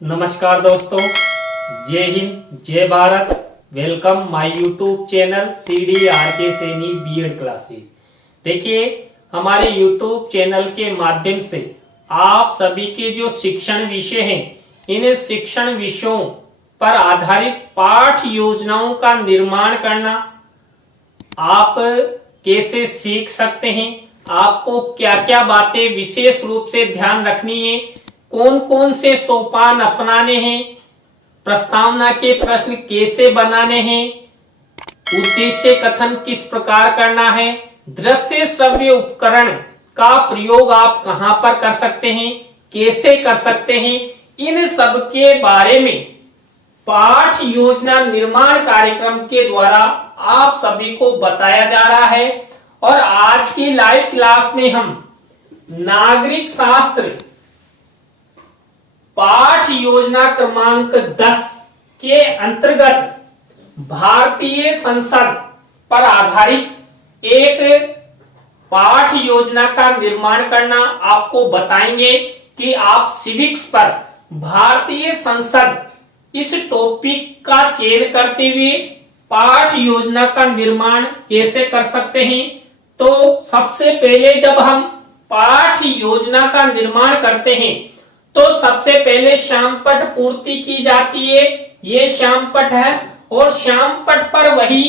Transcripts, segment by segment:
नमस्कार दोस्तों, जय हिंद, जय Bharat. Welcome my YouTube channel CDRK Saini BEd classes. देखिए, हमारे यूट्यूब चैनल के माध्यम से आप सभी के जो शिक्षण विषय हैं, इन शिक्षण विषयों पर आधारित पाठ योजनाओं का निर्माण करना, आप कैसे सीख सकते हैं, आपको क्या क्या बातें विशेष रूप से ध्यान रखनी है, कौन कौन से सोपान अपनाने हैं, प्रस्तावना के प्रश्न कैसे बनाने हैं, उद्देश्य कथन किस प्रकार करना है, दृश्य श्रव्य उपकरण का प्रयोग आप कहां पर कर सकते हैं, कैसे कर सकते हैं, इन सब के बारे में पाठ योजना निर्माण कार्यक्रम के द्वारा आप सभी को बताया जा रहा है। और आज की लाइव क्लास में हम नागरिक शास्त्र पाठ योजना क्रमांक 10 के अंतर्गत भारतीय संसद पर आधारित एक पाठ योजना का निर्माण करना आपको बताएंगे कि आप सिविक्स पर भारतीय संसद इस टॉपिक का चयन करते हुए पाठ योजना का निर्माण कैसे कर सकते हैं। तो सबसे पहले जब हम पाठ योजना का निर्माण करते हैं तो सबसे पहले श्यामपट पूर्ति की जाती है। ये श्यामपट है और श्यामपट पर वही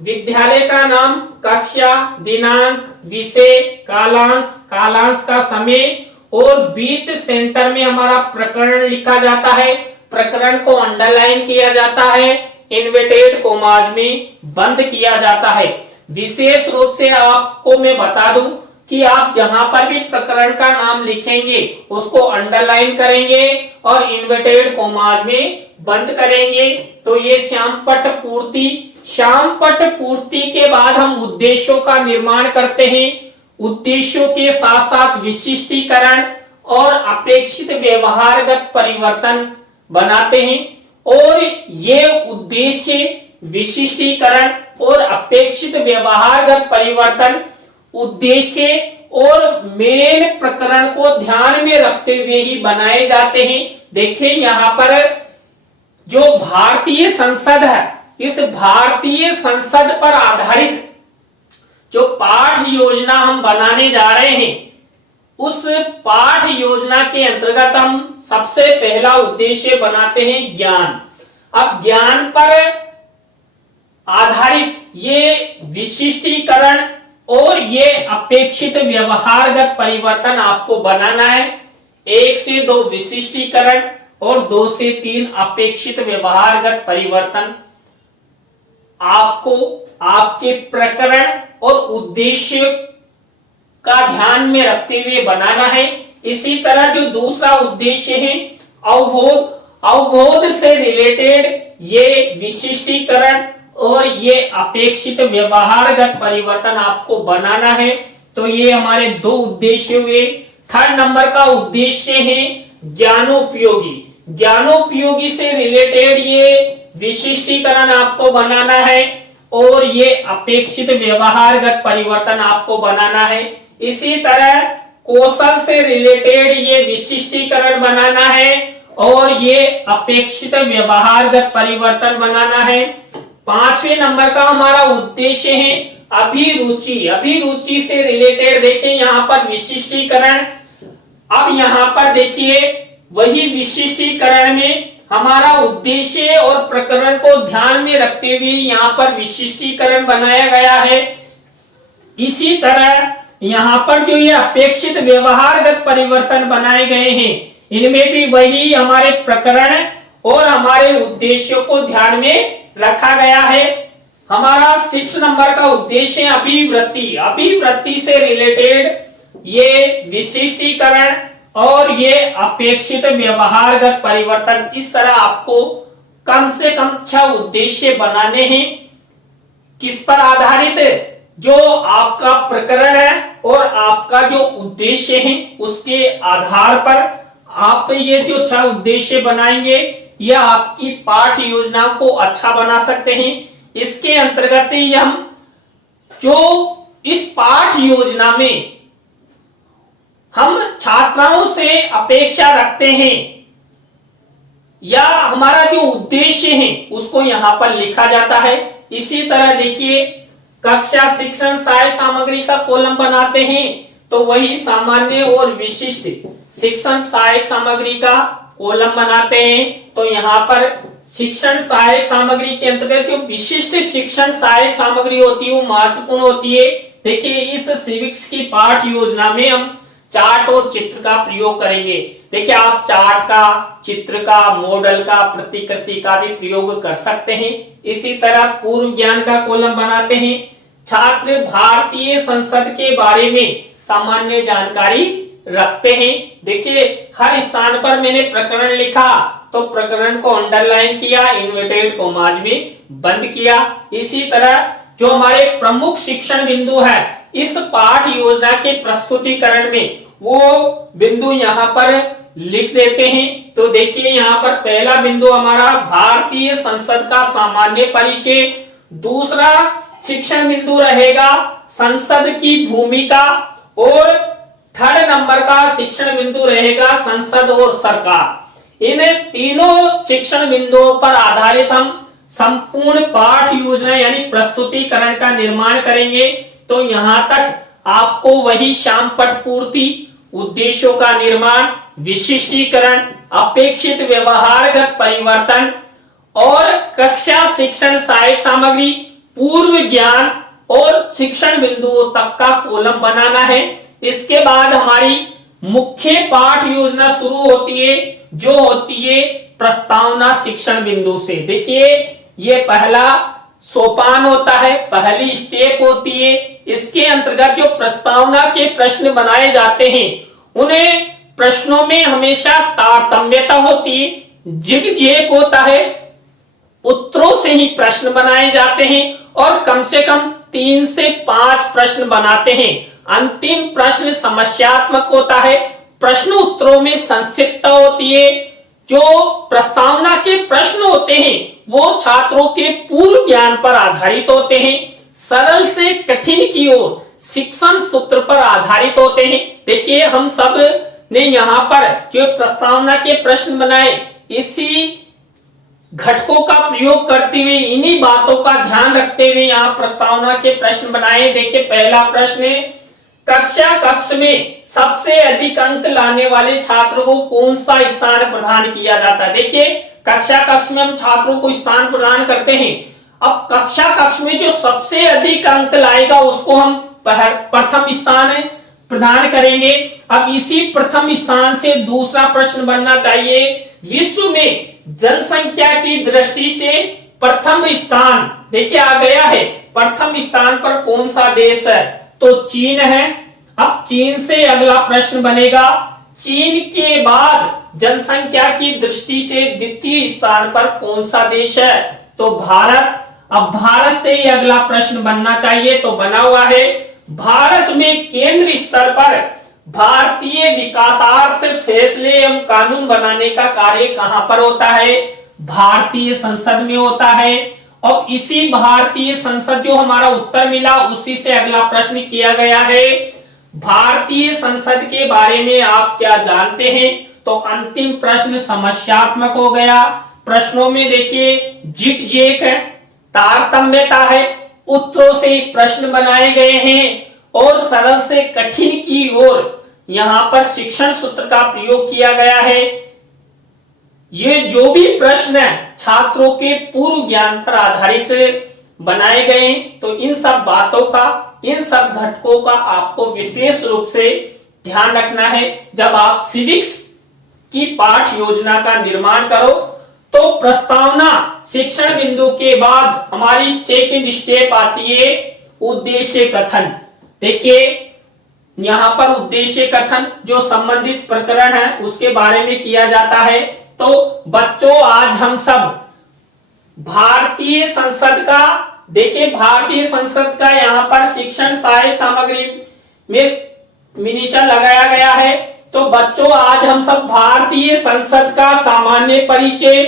विद्यालय का नाम, कक्षा, दिनांक, विषय, कालांश का समय और बीच सेंटर में हमारा प्रकरण लिखा जाता है। प्रकरण को अंडरलाइन किया जाता है, इन्वर्टेड कॉमास में बंद किया जाता है। विशेष रूप से आपको मैं बता दूं कि आप जहां पर भी प्रकरण का नाम लिखेंगे उसको अंडरलाइन करेंगे और इन्वर्टेड कॉमास में बंद करेंगे। तो ये श्यामपट पूर्ति के बाद हम उद्देश्यों का निर्माण करते हैं। उद्देश्यों के साथ साथ विशिष्टीकरण और अपेक्षित व्यवहारगत परिवर्तन बनाते हैं। और ये उद्देश्य, विशिष्टीकरण और अपेक्षित व्यवहारगत परिवर्तन उद्देश्य और मेन प्रकरण को ध्यान में रखते हुए ही बनाए जाते हैं। देखिए, यहाँ पर जो भारतीय संसद है, इस भारतीय संसद पर आधारित जो पाठ योजना हम बनाने जा रहे हैं, उस पाठ योजना के अंतर्गत हम सबसे पहला उद्देश्य बनाते हैं ज्ञान। अब ज्ञान पर आधारित ये विशिष्टीकरण और ये अपेक्षित व्यवहारगत परिवर्तन आपको बनाना है। 1 से 2 विशिष्टीकरण और 2 से 3 अपेक्षित व्यवहारगत परिवर्तन आपको आपके प्रकरण और उद्देश्य का ध्यान में रखते हुए बनाना है। इसी तरह जो दूसरा उद्देश्य है अवबोध से रिलेटेड ये विशिष्टीकरण और ये अपेक्षित व्यवहारगत परिवर्तन आपको बनाना है। तो ये हमारे 2 उद्देश्य हुए। 3rd नंबर का उद्देश्य है ज्ञानोपयोगी। ज्ञानोपयोगी से रिलेटेड ये विशिष्टीकरण आपको बनाना है और ये अपेक्षित व्यवहारगत परिवर्तन आपको बनाना है। इसी तरह कौशल से रिलेटेड ये विशिष्टीकरण बनाना है और ये अपेक्षित व्यवहारगत परिवर्तन बनाना है। 5वें नंबर का हमारा उद्देश्य है अभिरुचि। अभिरुचि से रिलेटेड देखिए यहाँ पर विशिष्टीकरण। अब यहाँ पर देखिए वही विशिष्टीकरण में हमारा उद्देश्य और प्रकरण को ध्यान में रखते हुए यहाँ पर विशिष्टीकरण बनाया गया है। इसी तरह यहाँ पर जो ये अपेक्षित व्यवहारगत परिवर्तन बनाए गए हैं, इनमें भी वही हमारे प्रकरण और हमारे उद्देश्यों को ध्यान में रखा गया है। हमारा 6 नंबर का उद्देश्य है अभिवृत्ति। अभिवृत्ति से रिलेटेड ये विशिष्टीकरण और ये अपेक्षित व्यवहारगत परिवर्तन। इस तरह आपको कम से कम 6 उद्देश्य बनाने हैं। किस पर आधारित? जो आपका प्रकरण है और आपका जो उद्देश्य है उसके आधार पर आप ये जो 6 उद्देश्य बनाएंगे, यह आपकी पाठ योजना को अच्छा बना सकते हैं। इसके अंतर्गत ही हम जो इस पाठ योजना में हम छात्राओं से अपेक्षा रखते हैं या हमारा जो उद्देश्य है उसको यहाँ पर लिखा जाता है। इसी तरह देखिए कक्षा शिक्षण सहायक सामग्री का कॉलम बनाते हैं तो वही सामान्य और विशिष्ट शिक्षण सहायक सामग्री का कॉलम बनाते हैं। तो यहाँ पर शिक्षण सहायक सामग्री के अंतर्गत जो विशिष्ट शिक्षण सहायक सामग्री होती है वो महत्वपूर्ण होती है। देखिए इस सिविक्स की पाठ योजना में हम चार्ट और चित्र का प्रयोग करेंगे। देखिए आप चार्ट का, चित्र का, मॉडल का, प्रतिकृति का भी प्रयोग कर सकते हैं। इसी तरह पूर्व ज्ञान का कॉलम बनाते हैं। छात्र भारतीय संसद के बारे में सामान्य जानकारी रखते हैं। देखिए हर स्थान पर मैंने प्रकरण लिखा तो प्रकरण को अंडरलाइन किया, इन्वर्टेड कॉमाज में बंद किया। इसी तरह जो हमारे प्रमुख शिक्षण बिंदु है इस पाठ योजना के प्रस्तुतिकरण में वो बिंदु यहाँ पर लिख देते हैं। तो देखिए यहाँ पर पहला बिंदु हमारा भारतीय संसद का सामान्य परिचय, दूसरा शिक्षण बिंदु रहेगा संसद की भूमिका और थर्ड नंबर का शिक्षण बिंदु रहेगा संसद और सरकार। इन तीनों शिक्षण बिंदुओं पर आधारित हम संपूर्ण पाठ योजना यानी प्रस्तुतिकरण का निर्माण करेंगे। तो यहाँ तक आपको वही शाम पठ पूर्ति, उद्देश्यों का निर्माण, विशिष्टीकरण, अपेक्षित व्यवहारगत परिवर्तन और कक्षा शिक्षण सहायक सामग्री, पूर्व ज्ञान और शिक्षण बिंदुओं तक का कॉलम बनाना है। इसके बाद हमारी मुख्य पाठ योजना शुरू होती है जो होती है प्रस्तावना शिक्षण बिंदु से। देखिए ये पहला सोपान होता है, पहली स्टेप होती है। इसके अंतर्गत जो प्रस्तावना के प्रश्न बनाए जाते हैं उन्हें प्रश्नों में हमेशा तारतम्यता होती है, जिग-जैग होता है, उत्तरों से ही प्रश्न बनाए जाते हैं और कम से कम 3 से 5 प्रश्न बनाते हैं। अंतिम प्रश्न समस्यात्मक होता है, प्रश्न उत्तरों में संक्षिप्तता होती है। जो प्रस्तावना के प्रश्न होते हैं वो छात्रों के पूर्व ज्ञान पर आधारित होते हैं, सरल से कठिन की ओर शिक्षण सूत्र पर आधारित होते हैं। देखिए हम सब ने यहाँ पर जो प्रस्तावना के प्रश्न बनाए इसी घटकों का प्रयोग करते हुए, इन्हीं बातों का ध्यान रखते हुए यहाँ प्रस्तावना के प्रश्न बनाए। देखिए पहला प्रश्न है कक्ष में सबसे अधिक अंक लाने वाले छात्र को कौन सा स्थान प्रदान किया जाता है। देखिए कक्ष में हम छात्रों को स्थान प्रदान करते हैं। अब कक्ष में जो सबसे अधिक अंक लाएगा उसको हम प्रथम स्थान प्रदान करेंगे। अब इसी प्रथम स्थान से दूसरा प्रश्न बनना चाहिए, विश्व में जनसंख्या की दृष्टि से प्रथम स्थान देखिए आ गया है, प्रथम स्थान पर कौन सा देश है तो चीन है। अब चीन से अगला प्रश्न बनेगा चीन के बाद जनसंख्या की दृष्टि से द्वितीय स्थान पर कौन सा देश है तो भारत। अब भारत से ही अगला प्रश्न बनना चाहिए तो बना हुआ है, भारत में केंद्र स्तर पर भारतीय विकासार्थ फैसले एवं कानून बनाने का कार्य कहां पर होता है, भारतीय संसद में होता है। और इसी भारतीय संसद जो हमारा उत्तर मिला उसी से अगला प्रश्न किया गया है, भारतीय संसद के बारे में आप क्या जानते हैं। तो अंतिम प्रश्न समस्यात्मक हो गया। प्रश्नों में देखिए जिग-जैग है, तारतम्यता है, उत्तरों से प्रश्न बनाए गए हैं और सरल से कठिन की ओर यहाँ पर शिक्षण सूत्र का प्रयोग किया गया है। ये जो भी प्रश्न है छात्रों के पूर्व ज्ञान पर आधारित बनाए गए। तो इन सब बातों का, इन सब घटकों का आपको विशेष रूप से ध्यान रखना है। जब आप सिविक्स की पाठ योजना का निर्माण करो तो प्रस्तावना शिक्षण बिंदु के बाद हमारी सेकंड स्टेप आती है उद्देश्य कथन। देखिए यहाँ पर उद्देश्य कथन जो संबंधित प्रकरण है उसके बारे में किया जाता है। तो बच्चों आज हम सब भारतीय संसद का, देखिए भारतीय संसद का यहाँ पर शिक्षण सहायक सामग्री में मिनीचर लगाया गया है। तो बच्चों आज हम सब भारतीय संसद का सामान्य परिचय,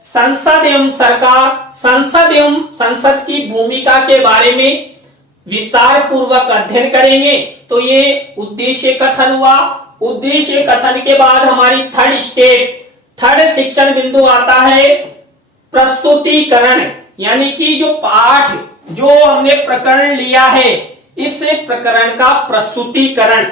संसद एवं सरकार, संसद एवं संसद की भूमिका के बारे में विस्तार पूर्वक अध्ययन करेंगे। तो ये उद्देश्य कथन हुआ। उद्देश्य कथन के बाद हमारी थर्ड स्टेप थर्ड शिक्षण बिंदु आता है प्रस्तुतिकरण, यानी कि जो पाठ जो हमने प्रकरण लिया है इस प्रकरण का प्रस्तुतिकरण।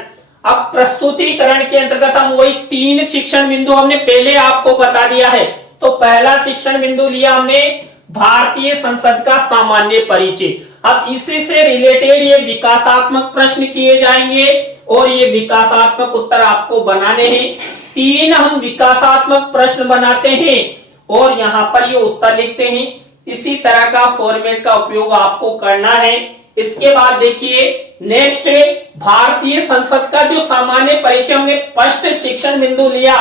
अब प्रस्तुतिकरण के अंतर्गत हम वही 3 शिक्षण बिंदु हमने पहले आपको बता दिया है। तो पहला शिक्षण बिंदु लिया हमने भारतीय संसद का सामान्य परिचय। अब इसी से रिलेटेड ये विकासात्मक प्रश्न किए जाएंगे और ये विकासात्मक उत्तर आपको बनाने हैं। 3 हम विकासात्मक प्रश्न बनाते हैं और यहाँ पर ये उत्तर लिखते हैं। इसी तरह का फॉर्मेट का उपयोग आपको करना है। इसके बाद देखिए नेक्स्ट भारतीय संसद का जो सामान्य परिचय हमने फर्स्ट शिक्षण बिंदु लिया,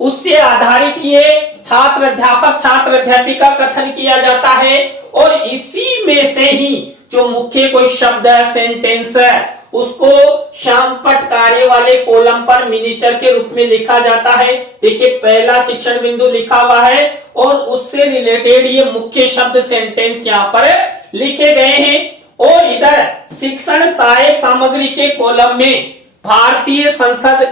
उससे आधारित ये छात्र अध्यापक छात्र अध्यापिका कथन किया जाता है और इसी में से ही जो मुख्य कोई शब्द है सेंटेंस है उसको श्यामपट्ट कार्य वाले कॉलम पर मिनिएचर के रूप में लिखा जाता है। देखिए पहला शिक्षण बिंदु लिखा हुआ है और उससे रिलेटेड ये मुख्य शब्द सेंटेंस यहाँ पर लिखे गए हैं। और इधर शिक्षण सहायक सामग्री के कॉलम में भारतीय संसद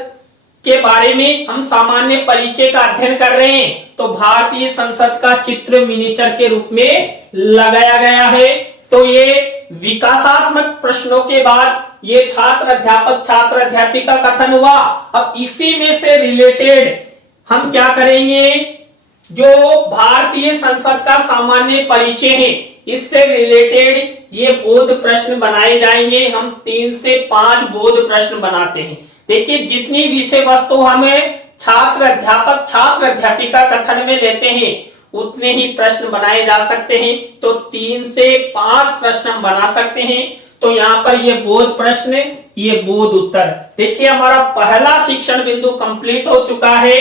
के बारे में हम सामान्य परिचय का अध्ययन कर रहे हैं, तो भारतीय संसद का चित्र मिनिएचर के रूप में लगाया गया है। तो ये विकासात्मक प्रश्नों के बाद ये छात्र अध्यापक छात्र अध्यापिका कथन हुआ। अब इसी में से रिलेटेड हम क्या करेंगे, जो भारतीय संसद का सामान्य परिचय है इससे रिलेटेड ये बोध प्रश्न बनाए जाएंगे। हम 3 से 5 बोध प्रश्न बनाते हैं। देखिए जितनी विषय वस्तु हमें छात्र अध्यापक छात्र अध्यापिका कथन में लेते हैं उतने ही प्रश्न बनाए जा सकते हैं। तो 3 से 5 प्रश्न हम बना सकते हैं। तो यहाँ पर ये बोध प्रश्न ये बोध उत्तर। देखिए हमारा पहला शिक्षण बिंदु कंप्लीट हो चुका है,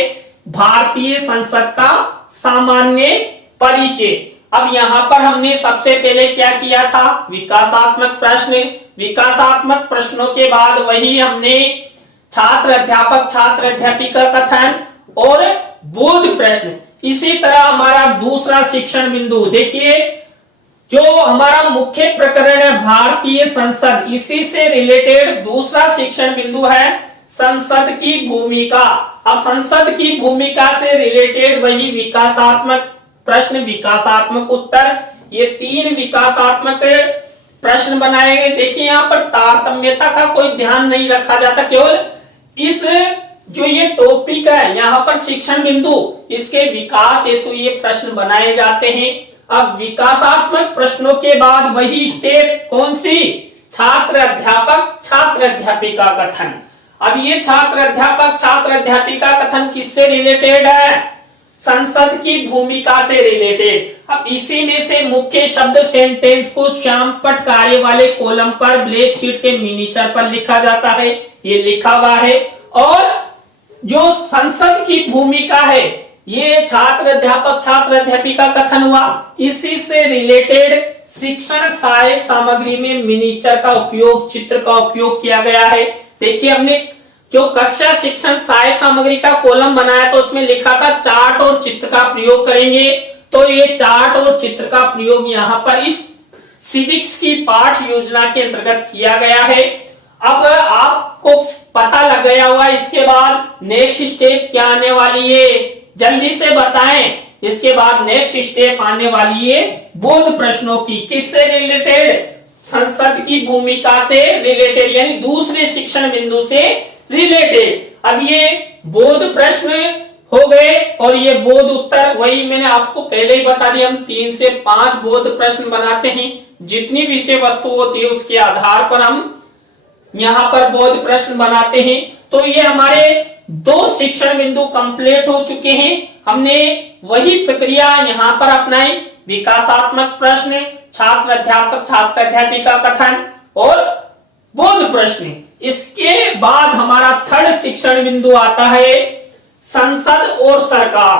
भारतीय संसद का सामान्य परिचय। अब यहाँ पर हमने सबसे पहले क्या किया था, विकासात्मक प्रश्न। विकासात्मक प्रश्नों के बाद वही हमने छात्र अध्यापक छात्र अध्यापिका कथन और बोध प्रश्न। इसी तरह हमारा दूसरा शिक्षण बिंदु देखिए, जो हमारा मुख्य प्रकरण है भारतीय संसद, इसी से रिलेटेड दूसरा शिक्षण बिंदु है संसद की भूमिका। अब संसद की भूमिका से रिलेटेड वही विकासात्मक प्रश्न विकासात्मक उत्तर, ये 3 विकासात्मक प्रश्न बनाए गए। देखिए यहाँ पर तारतम्यता का कोई ध्यान नहीं रखा जाता, केवल इस जो ये टॉपिक है यहाँ पर शिक्षण बिंदु इसके विकास हेतु ये प्रश्न बनाए जाते हैं। अब विकासात्मक प्रश्नों के बाद वही स्टेप कौन सी, छात्र अध्यापक छात्र अध्यापिका कथन। अब ये छात्र अध्यापक छात्र अध्यापिका कथन किससे रिलेटेड है, संसद की भूमिका से रिलेटेड। अब इसी में से मुख्य शब्द सेंटेंस को श्यामपट्ट कार्य वाले कॉलम पर ब्लैक शीट के मिनिएचर पर लिखा जाता है, ये लिखा हुआ है। और जो संसद की भूमिका है ये छात्र अध्यापक छात्र अध्यापिका कथन हुआ। इसी से रिलेटेड शिक्षण सहायक सामग्री में मिनिएचर का उपयोग चित्र का उपयोग किया गया है। देखिए हमने जो कक्षा शिक्षण सहायक सामग्री का कॉलम बनाया तो उसमें लिखा था चार्ट और चित्र का प्रयोग करेंगे। तो ये चार्ट और चित्र का प्रयोग यहाँ पर इस सिविक्स की पाठ योजना के अंतर्गत किया गया है। अब आपको पता लग गया हुआ, इसके बाद नेक्स्ट स्टेप क्या आने वाली है जल्दी से बताएं। इसके बाद नेक्स्ट स्टेप आने वाली है बोध प्रश्नों की, किससे रिलेटेड, संसद की भूमिका से रिलेटेड, यानी दूसरे शिक्षण बिंदु से रिलेटेड। अब ये बोध प्रश्न हो गए और ये बोध उत्तर वही मैंने आपको पहले ही बता दिया, हम 3 से 5 बोध प्रश्न बनाते हैं। जितनी विषय वस्तु होती है उसके आधार पर हम यहाँ पर बोध प्रश्न बनाते हैं। तो ये हमारे 2 शिक्षण बिंदु कंप्लीट हो चुके हैं। हमने वही प्रक्रिया यहाँ पर अपनाई, विकासात्मक प्रश्न, छात्र अध्यापक छात्र अध्यापिका कथन और बोध प्रश्न। इसके बाद हमारा थर्ड शिक्षण बिंदु आता है संसद और सरकार।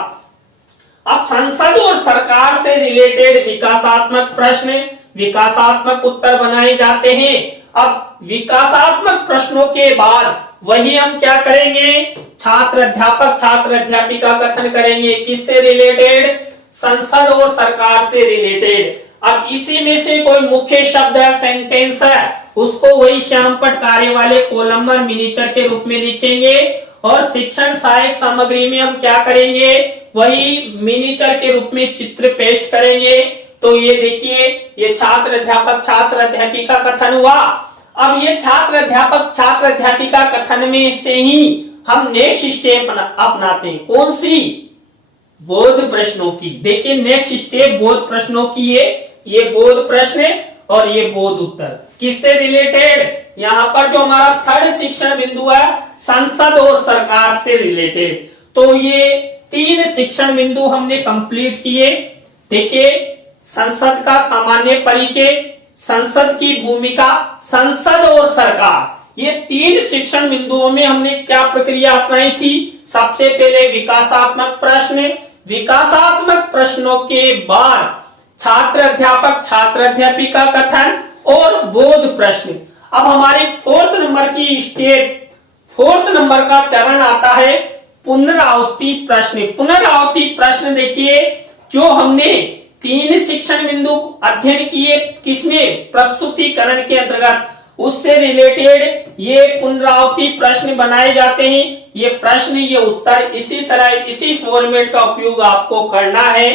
अब संसद और सरकार से रिलेटेड विकासात्मक प्रश्न विकासात्मक उत्तर बनाए जाते हैं। अब विकासात्मक प्रश्नों के बाद वही हम क्या करेंगे, छात्र अध्यापक छात्र अध्यापिका कथन करेंगे, किससे रिलेटेड, संसद और सरकार से रिलेटेड। अब इसी में से कोई मुख्य शब्द है सेंटेंस है उसको वही श्यामपट्ट कार्य वाले कॉलम पर मिनिएचर के रूप में लिखेंगे और शिक्षण सहायक सामग्री में हम क्या करेंगे, वही मिनीचर के रूप में चित्र पेस्ट करेंगे। तो ये देखिए, ये छात्र अध्यापक छात्र अध्यापिका कथन हुआ। अब ये छात्र अध्यापक छात्र अध्यापिका कथन में से ही हम नेक्स्ट स्टेप अपनाते हैं। कौन सी, बोध प्रश्नों की। देखिए नेक्स्ट स्टेप बोध प्रश्नों की है। ये बोध प्रश्न और ये बोध उत्तर किससे रिलेटेड, यहाँ पर जो हमारा थर्ड शिक्षण बिंदु है संसद और सरकार से रिलेटेड। तो ये 3 शिक्षण बिंदु हमने कंप्लीट किए। देखिए संसद का सामान्य परिचय, संसद की भूमिका, संसद और सरकार, ये 3 शिक्षण बिंदुओं में हमने क्या प्रक्रिया अपनाई थी। सबसे पहले विकासात्मक प्रश्न, विकासात्मक प्रश्नों के बाद छात्र अध्यापक छात्र अध्यापिका कथन और बोध प्रश्न। अब हमारे 4th नंबर की स्टेप, 4th नंबर का चरण आता है पुनरावृत्ति प्रश्न। पुनरावृत्ति प्रश्न देखिए, जो हमने 3 शिक्षण बिंदु अध्ययन किए किसमें, प्रस्तुतिकरण के अंतर्गत, उससे रिलेटेड ये पुनरावृत्ति प्रश्न बनाए जाते हैं। ये प्रश्न ये उत्तर इसी तरह इसी फॉर्मेट का उपयोग आपको करना है।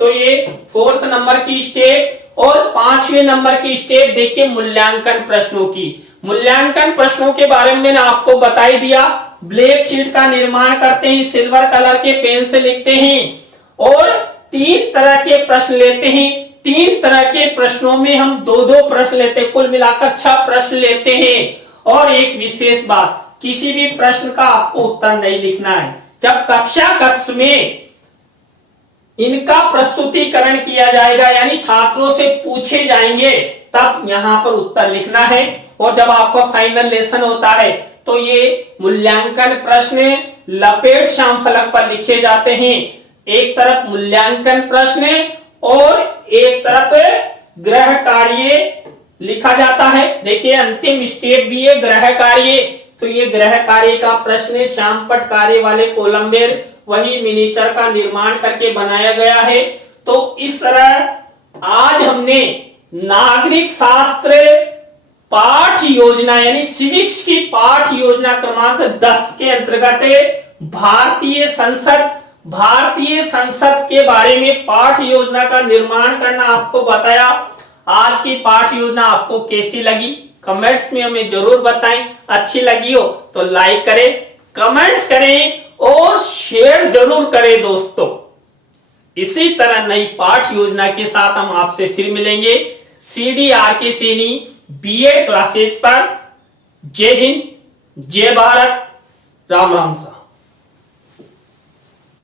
तो ये 4th नंबर की स्टेप। और 5वें नंबर की स्टेप देखिए मूल्यांकन प्रश्नों की। मूल्यांकन प्रश्नों के बारे में मैंने आपको बता ही दिया। ब्लैक शीट का निर्माण करते हैं, सिल्वर कलर के पेन से लिखते हैं और 3 तरह के प्रश्न लेते हैं। 3 तरह के प्रश्नों में हम 2-2 प्रश्न लेते हैं, कुल मिलाकर 6 प्रश्न लेते हैं। और एक विशेष बात, किसी भी प्रश्न का आपको उत्तर नहीं लिखना है। जब कक्षा कक्ष में इनका प्रस्तुतिकरण किया जाएगा, यानी छात्रों से पूछे जाएंगे, तब यहाँ पर उत्तर लिखना है। और जब आपका फाइनल लेसन होता है तो ये मूल्यांकन प्रश्न लपेट श्यामफलक पर लिखे जाते हैं। एक तरफ मूल्यांकन प्रश्न और एक तरफ गृह कार्य लिखा जाता है। देखिए अंतिम स्टेप भी है गृह कार्य। तो ये गृह कार्य का प्रश्न श्यामपट्ट कार्य वाले कॉलम में वही मिनीचर का निर्माण करके बनाया गया है। तो इस तरह आज हमने नागरिक शास्त्र पाठ योजना यानी सिविक्स की पाठ योजना क्रमांक 10 के अंतर्गत भारतीय संसद के बारे में पाठ योजना का निर्माण करना आपको बताया। आज की पाठ योजना आपको कैसी लगी कमेंट्स में हमें जरूर बताएं। अच्छी लगी हो तो लाइक करें, कमेंट्स करें और शेयर जरूर करें दोस्तों। इसी तरह नई पाठ योजना के साथ हम आपसे फिर मिलेंगे CDRK सैनी BEd क्लासेज पर। जय हिंद, जय भारत, राम राम सा।